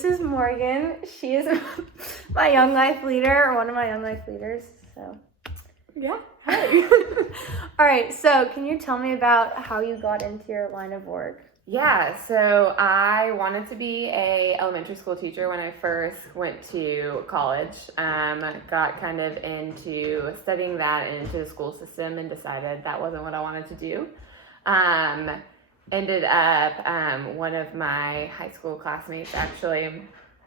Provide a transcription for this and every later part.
this is Morgan. She is my Young Life leader, or one of my Young Life leaders. So, yeah. Hi. All right. So, can you tell me about how you got into your line of work? Yeah, so I wanted to be a elementary school teacher when I first went to college. Got kind of into studying that and into the school system and decided that wasn't what I wanted to do. Ended up, one of my high school classmates actually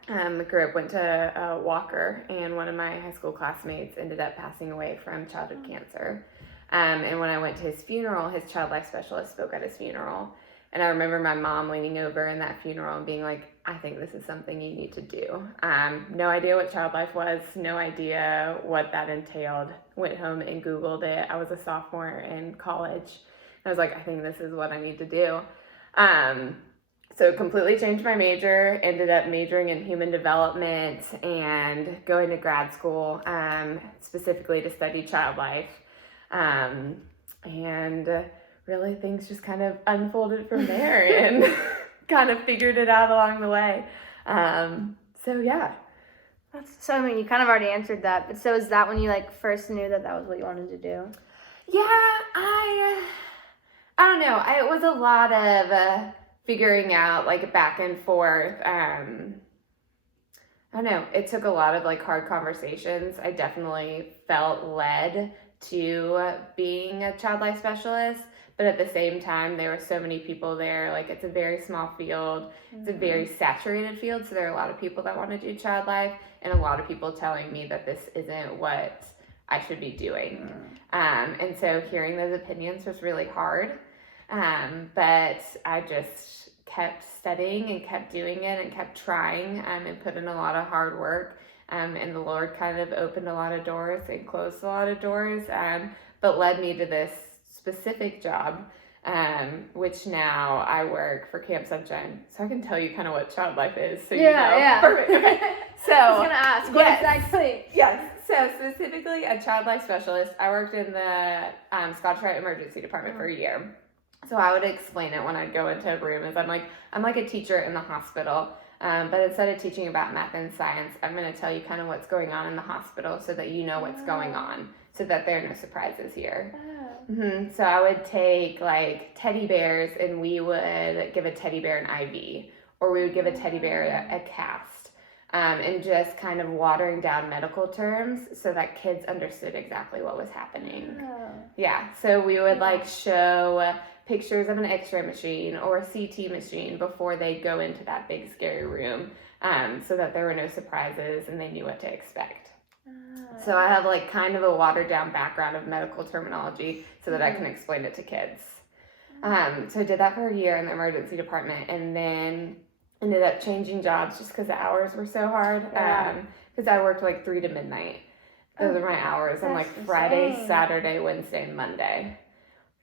went to Walker, and one of my high school classmates ended up passing away from childhood cancer. And when I went to his funeral, his child life specialist spoke at his funeral. And I remember my mom leaning over in that funeral and being like, I think this is something you need to do. No idea what child life was, no idea what that entailed. Went home and Googled it. I was a sophomore in college. I was like, I think this is what I need to do. So completely changed my major, ended up majoring in human development and going to grad school, specifically to study child life. And really things just kind of unfolded from there and kind of figured it out along the way. So yeah. So, I mean, you kind of already answered that, but so is that when you first knew that was what you wanted to do? Yeah, I don't know. It was a lot of figuring out back and forth. I don't know. It took a lot of hard conversations. I definitely felt led to being a child life specialist. But at the same time, there were so many people there. It's a very small field. It's a very saturated field. So there are a lot of people that want to do child life and a lot of people telling me that this isn't what I should be doing. And so hearing those opinions was really hard. But I just kept studying and kept doing it and kept trying and put in a lot of hard work. And the Lord kind of opened a lot of doors and closed a lot of doors, but led me to this specific job, which now I work for Camp Sunshine. So I can tell you kind of what child life is. So Yeah. Perfect. Okay. So I was going to ask, what exactly? Yes. So specifically a child life specialist, I worked in the Scottish Rite Emergency Department for a year. So I would explain it when I'd go into a room as I'm like a teacher in the hospital. But instead of teaching about math and science, I'm going to tell you kind of what's going on in the hospital so that you know what's going on, so that there are no surprises here. So I would take teddy bears and we would give a teddy bear an IV, or we would give a teddy bear a cast, and just kind of watering down medical terms so that kids understood exactly what was happening. Yeah, so we would show pictures of an x-ray machine or a CT machine before they go into that big scary room, so that there were no surprises and they knew what to expect. So I have kind of a watered down background of medical terminology so that I can explain it to kids. So I did that for a year in the emergency department, and then ended up changing jobs just because the hours were so hard. Because I worked 3 to midnight. Those are my hours on Friday, insane. Saturday, Wednesday, and Monday.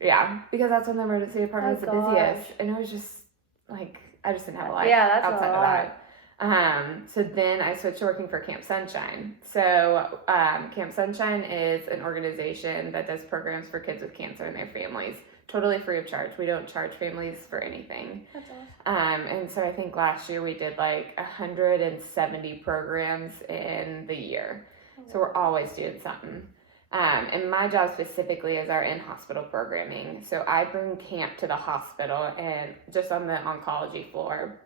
Yeah, because that's when the emergency department is the busiest. And it was just I just didn't have a life outside of that. So then I switched to working for Camp Sunshine. So Camp Sunshine is an organization that does programs for kids with cancer and their families, totally free of charge. We don't charge families for anything. That's awesome. And so I think last year we did 170 programs in the year. So we're always doing something. And my job specifically is our in-hospital programming. So I bring camp to the hospital and just on the oncology floor.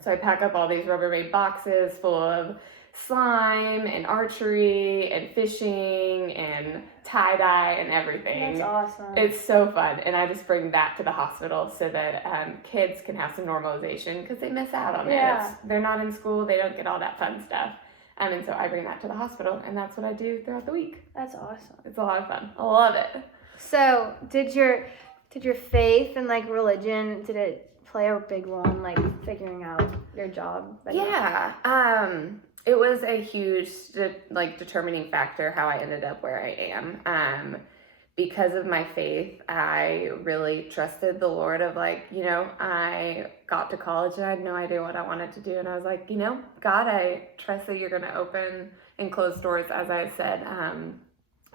So I pack up all these Rubbermaid boxes full of slime and archery and fishing and tie-dye and everything. That's awesome. It's so fun. And I just bring that to the hospital so that kids can have some normalization because they miss out on it. They're not in school. They don't get all that fun stuff. And so I bring that to the hospital, and that's what I do throughout the week. That's awesome. It's a lot of fun. I love it. So did your faith and religion, did it play a big role in figuring out your job? Yeah. It was a huge determining factor how I ended up where I am. Because of my faith, I really trusted the Lord of I got to college and I had no idea what I wanted to do. And I was like, God, I trust that you're going to open and close doors, as I said. And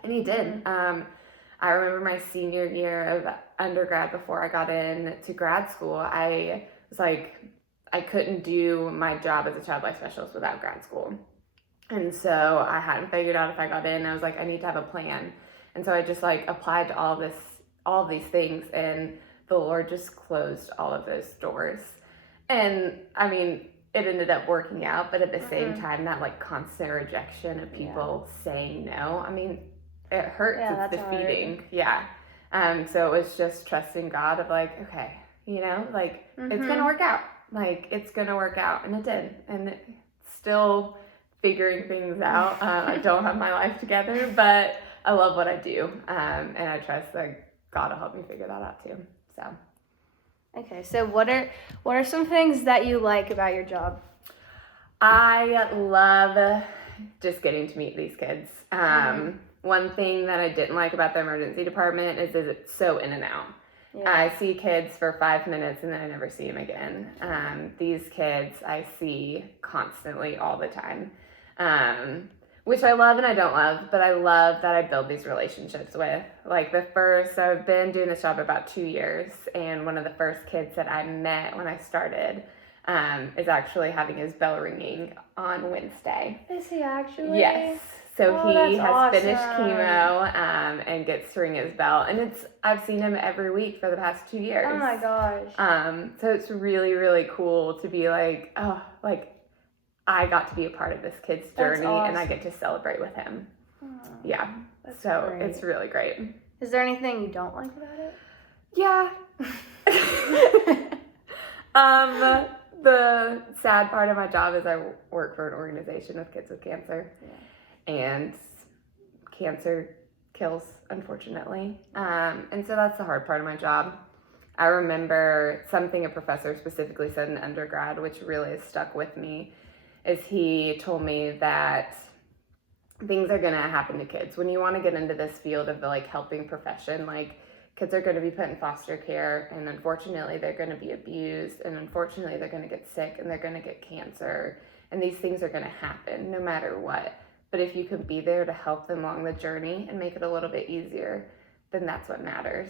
he did. I remember my senior year of undergrad before I got into grad school, I was I couldn't do my job as a child life specialist without grad school. And so I hadn't figured out if I got in. I was like, I need to have a plan. And so I just like applied to all of these things, and the Lord just closed all of those doors. And I mean, it ended up working out, but at the same time, that like constant rejection of people saying no, I mean, it hurts. Yeah, it's that's defeating. hard. Yeah. So it was just trusting God of like, okay, you know, like it's gonna work out. Like it's gonna work out, and it did. And it's still figuring things out. I don't have my life together, but I love what I do, and I trust that God will help me figure that out too. So. Okay, so what are some things that you like about your job? I love just getting to meet these kids. One thing that I didn't like about the emergency department is it's so in and out. Yeah. I see kids for 5 minutes and then I never see them again. These kids I see constantly all the time, which I love and I don't love, but I love that I build these relationships with. Like I've been doing this job about 2 years, and one of the first kids that I met when I started is actually having his bell ringing on Wednesday. Is he actually? Yes. So he has awesome. finished chemo and gets to ring his bell, and I've seen him every week for the past 2 years. Oh my gosh. So it's really, really cool to be like, oh, like I got to be a part of this kid's journey, and I get to celebrate with him. Oh, Yeah. So great. It's really great. Is there anything you don't like about it? Yeah. The sad part of my job is I work for an organization of kids with cancer. Yeah. And cancer kills, unfortunately. And so that's the hard part of my job. I remember something a professor specifically said in undergrad, which really has stuck with me, is he told me that things are going to happen to kids. When you want to get into this field of the like helping profession, like kids are going to be put in foster care, and unfortunately they're going to be abused, and unfortunately they're going to get sick, and they're going to get cancer, and these things are going to happen no matter what. But if you can be there to help them along the journey and make it a little bit easier, then that's what matters.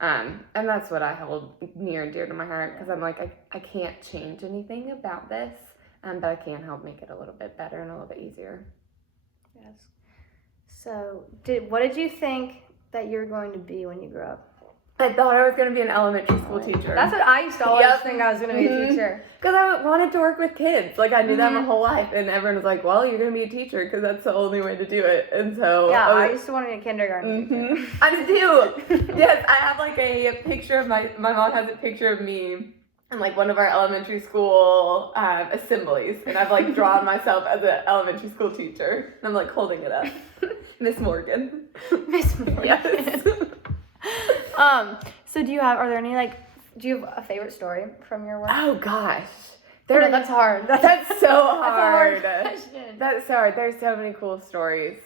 And that's what I hold near and dear to my heart, because I'm like, I can't change anything about this, but I can help make it a little bit better and a little bit easier. Yes. So, what did you think that you were going to be when you grew up? I thought I was going to be an elementary school teacher. That's what I used to always think I was going to be a teacher. Because I wanted to work with kids. Like, I knew that my whole life. And everyone was like, well, you're going to be a teacher because that's the only way to do it. And so... Yeah, I used to want to be a kindergarten teacher. I did too. Yes, I have like a picture of my mom has a picture of me in like one of our elementary school assemblies. And I've like drawn myself as an elementary school teacher. And I'm like holding it up. Miss Morgan. Miss Morgan. Yes. So do you have a favorite story from your work? Oh gosh. That's hard. That's so hard. That's a hard question. That's so hard. There's so many cool stories.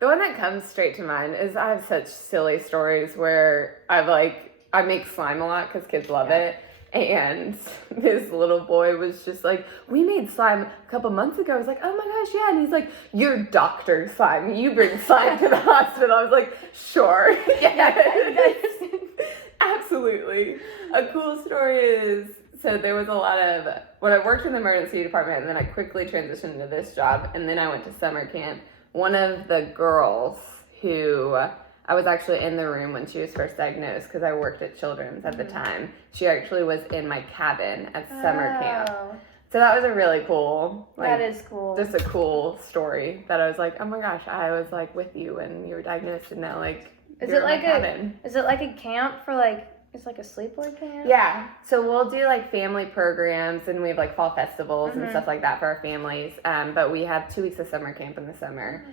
The one that comes straight to mind is I have such silly stories where I make slime a lot because kids love it. And this little boy was just like, we made slime a couple months ago. I was like, oh my gosh, yeah. And he's like, you're Dr. Slime. You bring slime to the hospital. I was like, sure. Yes. Absolutely. A cool story is, so there was a lot of, when I worked in the emergency department, and then I quickly transitioned to this job, and then I went to summer camp, one of the girls who... I was actually in the room when she was first diagnosed because I worked at Children's at the time. She actually was in my cabin at summer camp. So that was a really cool, that is cool. Just a cool story that I was like, oh my gosh, I was like with you when you were diagnosed, and now like is it like a camp for like, it's like a sleepaway camp? Yeah. So we'll do like family programs, and we have like fall festivals and stuff like that for our families. But we have 2 weeks of summer camp in the summer.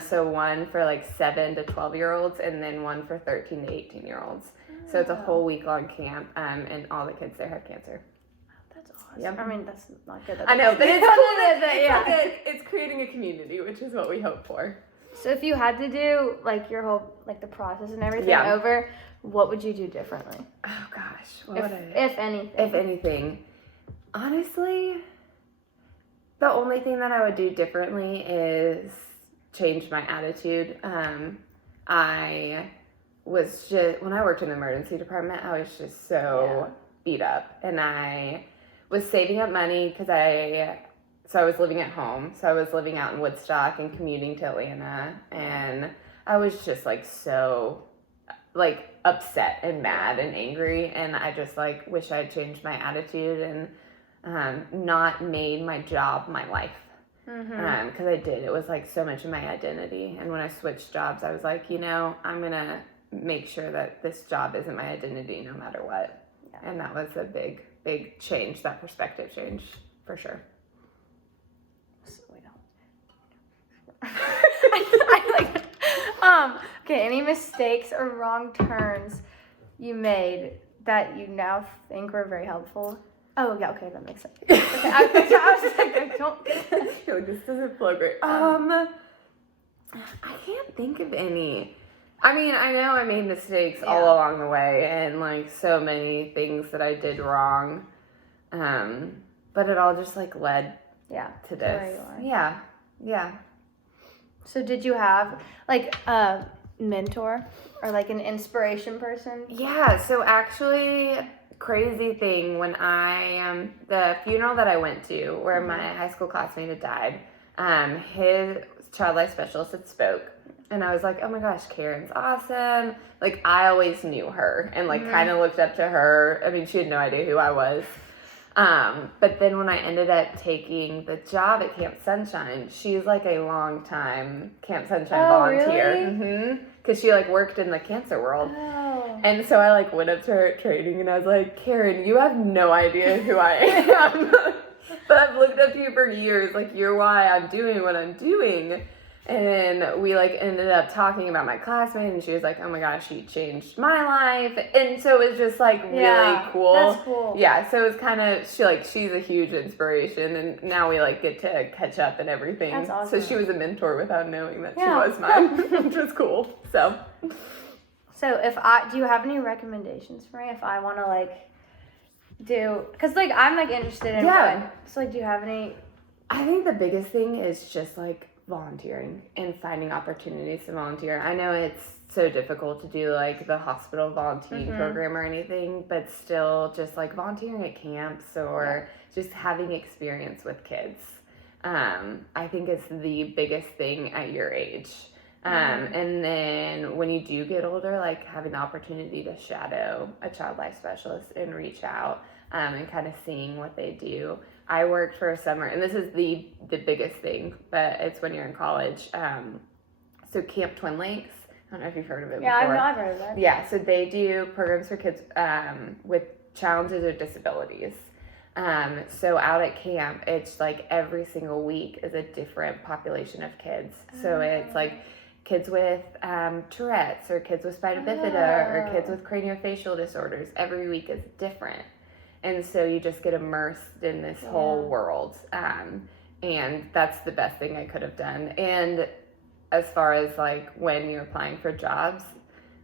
So one for like 7 to 12-year-olds, and then one for 13 to 18-year-olds. So it's a whole week-long camp, and all the kids there have cancer. That's awesome. Yep. I mean, that's not good. I know, but it's cool. It's creating a community, which is what we hope for. So if you had to do like your whole, like the process and everything over, what would you do differently? Oh gosh, if anything. If anything, honestly, the only thing that I would do differently is change my attitude. I was just, when I worked in the emergency department, I was just so beat up, and I was saving up money because I was living at home. So I was living out in Woodstock and commuting to Atlanta, and I was just like so like upset and mad and angry, and I just like wish I had changed my attitude and not made my job my life. Because I did. It was like so much of my identity. And when I switched jobs, I was like, I'm gonna make sure that this job isn't my identity no matter what. Yeah. And that was a big change, that perspective change for sure. Okay, any mistakes or wrong turns you made that you now think were very helpful? Oh, yeah, okay, that makes sense. Okay, I was just like, I don't get it. You're like, this doesn't flow great. I can't think of any. I mean, I know I made mistakes all along the way and, like, so many things that I did wrong. But it all just, like, led to this. Yeah. So did you have, like, a mentor or, like, an inspiration person? Yeah, so actually, crazy thing, when the funeral that I went to where my high school classmate had died, his child life specialist had spoke, and I was like, oh my gosh, Karen's awesome. Like, I always knew her and like kind of looked up to her. I mean, she had no idea who I was. But then when I ended up taking the job at Camp Sunshine, she's like a long time Camp Sunshine volunteer. Really? Because she like worked in the cancer world. Oh. And so I like went up to her at training and I was like, Karen, you have no idea who I am. But I've looked up to you for years. Like, you're why I'm doing what I'm doing. And we like ended up talking about my classmate, and she was like, oh my gosh, she changed my life. And so it was just like really cool. That's cool. Yeah, so it was kind of, she's a huge inspiration, and now we like get to catch up and everything. That's awesome. So she was a mentor without knowing that she was mine, which was cool. So do you have any recommendations for me if I want to like because like I'm like interested in so like do you have any? I think the biggest thing is just like volunteering and finding opportunities to volunteer. I know it's so difficult to do like the hospital volunteering program or anything, but still just like volunteering at camps or just having experience with kids. I think it's the biggest thing at your age. And then when you do get older, like having the opportunity to shadow a child life specialist and reach out and kind of seeing what they do. I worked for a summer, and this is the biggest thing, but it's when you're in college. So Camp Twin Lakes, I don't know if you've heard of it before. I've heard of that. Yeah, so they do programs for kids with challenges or disabilities. So out at camp, it's like every single week is a different population of kids. So it's like kids with Tourette's or kids with spina bifida or kids with craniofacial disorders. Every week is different. And so you just get immersed in this whole world. And that's the best thing I could have done. And as far as like when you're applying for jobs,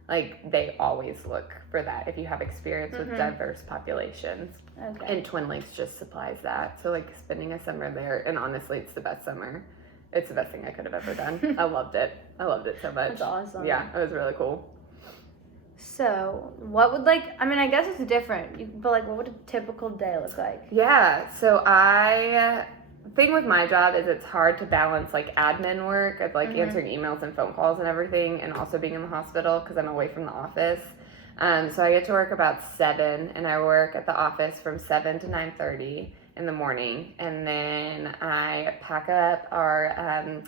like they always look for that if you have experience with diverse populations. Okay. And Twin Lakes just supplies that. So like spending a summer there, and honestly, it's the best summer. It's the best thing I could have ever done. I loved it. I loved it so much. That's awesome. Yeah, it was really cool. So, what would I guess it's different, but like, what would a typical day look like? Yeah, so thing with my job is it's hard to balance like admin work of like answering emails and phone calls and everything, and also being in the hospital because I'm away from the office. So I get to work about 7, and I work at the office from 7 to 9:30 in the morning, and then I pack up our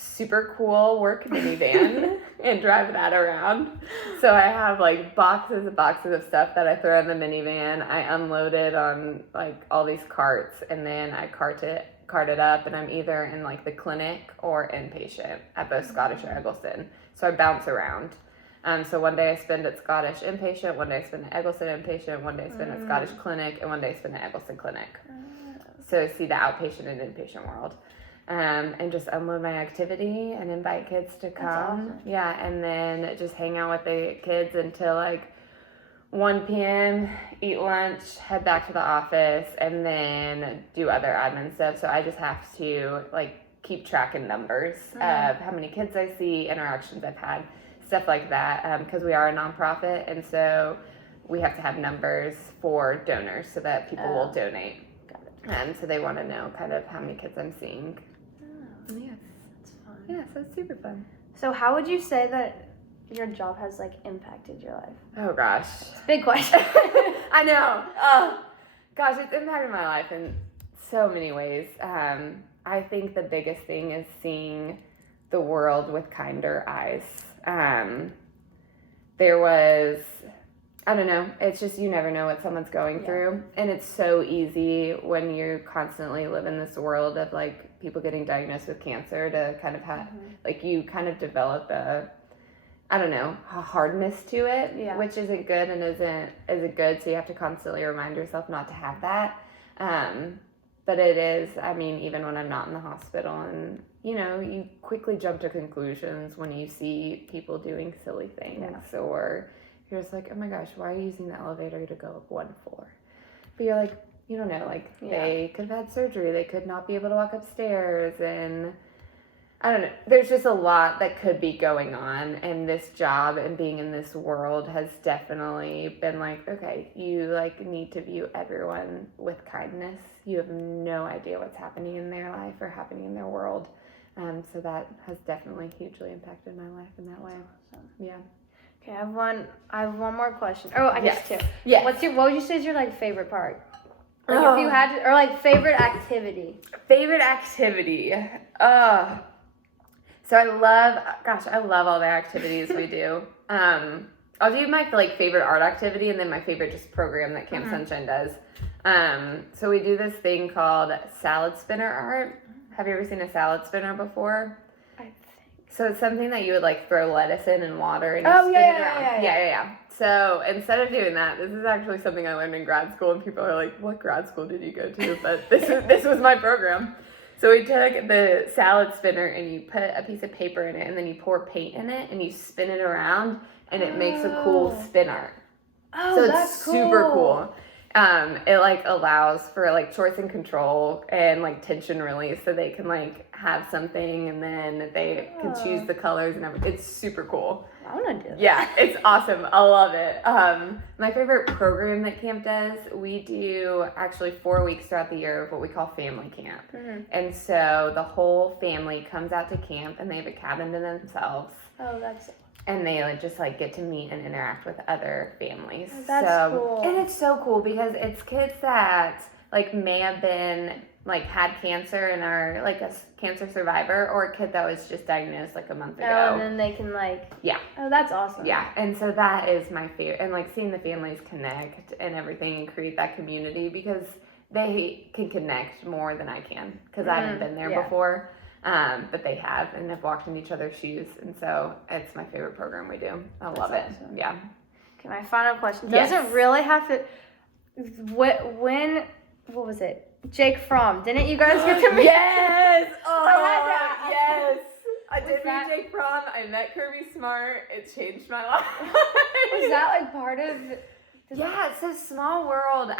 super cool work minivan and drive that around. So I have like boxes and boxes of stuff that I throw in the minivan. I unload it on like all these carts, and then I cart it up, and I'm either in like the clinic or inpatient at both Scottish or Eggleston. So I bounce around. So one day I spend at Scottish inpatient, one day I spend at Eggleston inpatient, one day I spend at Scottish clinic, and one day I spend at Eggleston clinic. So see the outpatient and inpatient world. And just unload my activity and invite kids to come. That's awesome. Yeah, and then just hang out with the kids until like 1 p.m., eat lunch, head back to the office, and then do other admin stuff. So I just have to like keep track of numbers of how many kids I see, interactions I've had, stuff like that, because we are a nonprofit, and so we have to have numbers for donors so that people will donate. So they want to know kind of how many kids I'm seeing. Oh, Yeah. that's fun. Yeah, so it's super fun. So how would you say that your job has like impacted your life? Oh gosh. Big question. I know. Oh gosh, it's impacted my life in so many ways. I think the biggest thing is seeing the world with kinder eyes. There was, I don't know, it's just you never know what someone's going through. And it's so easy when you constantly live in this world of like people getting diagnosed with cancer to kind of have, like you kind of develop a hardness to it, which isn't good and isn't good. So you have to constantly remind yourself not to have that. But it is, I mean, even when I'm not in the hospital and, you know, you quickly jump to conclusions when you see people doing silly things or you're just like, oh my gosh, why are you using the elevator to go up one floor? But you're like, you don't know, like they could have had surgery. They could not be able to walk upstairs and I don't know. There's just a lot that could be going on, and this job and being in this world has definitely been like, okay, you like need to view everyone with kindness. You have no idea what's happening in their life or happening in their world. So that has definitely hugely impacted my life in that way. Awesome. Yeah. Okay, I have one more question. Oh, I guess two. Yeah. What would you say is your like favorite part? Like if you had to, or like favorite activity. Favorite activity. So I love all the activities we do. I'll do my like favorite art activity and then my favorite just program that Camp Sunshine does. So we do this thing called salad spinner art. Have you ever seen a salad spinner before? I think. So it's something that you would like throw lettuce in and water and you spin it around. Yeah. So instead of doing that, this is actually something I learned in grad school and people are like, what grad school did you go to? But this was my program. So we took the salad spinner and you put a piece of paper in it and then you pour paint in it and you spin it around and it makes a cool spin art. Oh, so that's it's super cool. It like allows for like choice and control and like tension release so they can like have something and then they can choose the colors and everything. It's super cool. I want to do that. Yeah, it's awesome. I love it. My favorite program that camp does, we do actually 4 weeks throughout the year of what we call family camp. And so the whole family comes out to camp and they have a cabin to themselves. Oh, that's and they like just like get to meet and interact with other families. That's cool. And it's so cool because it's kids that like may have been like had cancer and are like a cancer survivor, or a kid that was just diagnosed like a month ago. Oh, and then they can like Oh, that's awesome. Yeah, and so that is my favorite, and like seeing the families connect and everything and create that community because they can connect more than I can because I haven't been there before. But they have and have walked in each other's shoes, and so it's my favorite program we do. I love it. Awesome. Yeah. Okay, my final question. Does it really have to? When what was it? Jake Fromm. Didn't you guys get to meet? Yes. Oh, yes. I did that- meet Jake Fromm. I met Kirby Smart. It changed my life. Was that like part of? Yeah, it's a small world.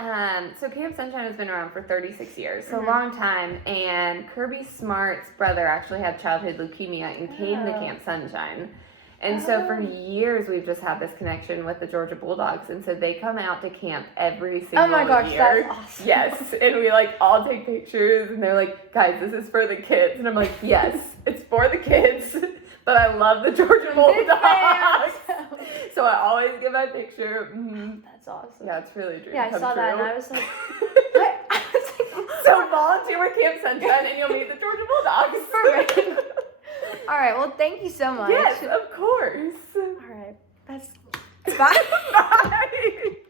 So Camp Sunshine has been around for 36 years, so a long time. And Kirby Smart's brother actually had childhood leukemia and came to Camp Sunshine. And so for years, we've just had this connection with the Georgia Bulldogs. And so they come out to camp every single year. Oh my gosh, that's awesome. Yes. And we like all take pictures and they're like, guys, this is for the kids. And I'm like, yes, it's for the kids. But I love the Georgia Bulldogs. So I always get my picture. That's awesome. Yeah, it's really a dream. Yeah, I saw that and I was like, So volunteer with Camp Sunshine and you'll meet the Georgia Bulldogs. Perfect. All right, well, thank you so much. Yes, of course. All right, that's bye. Bye.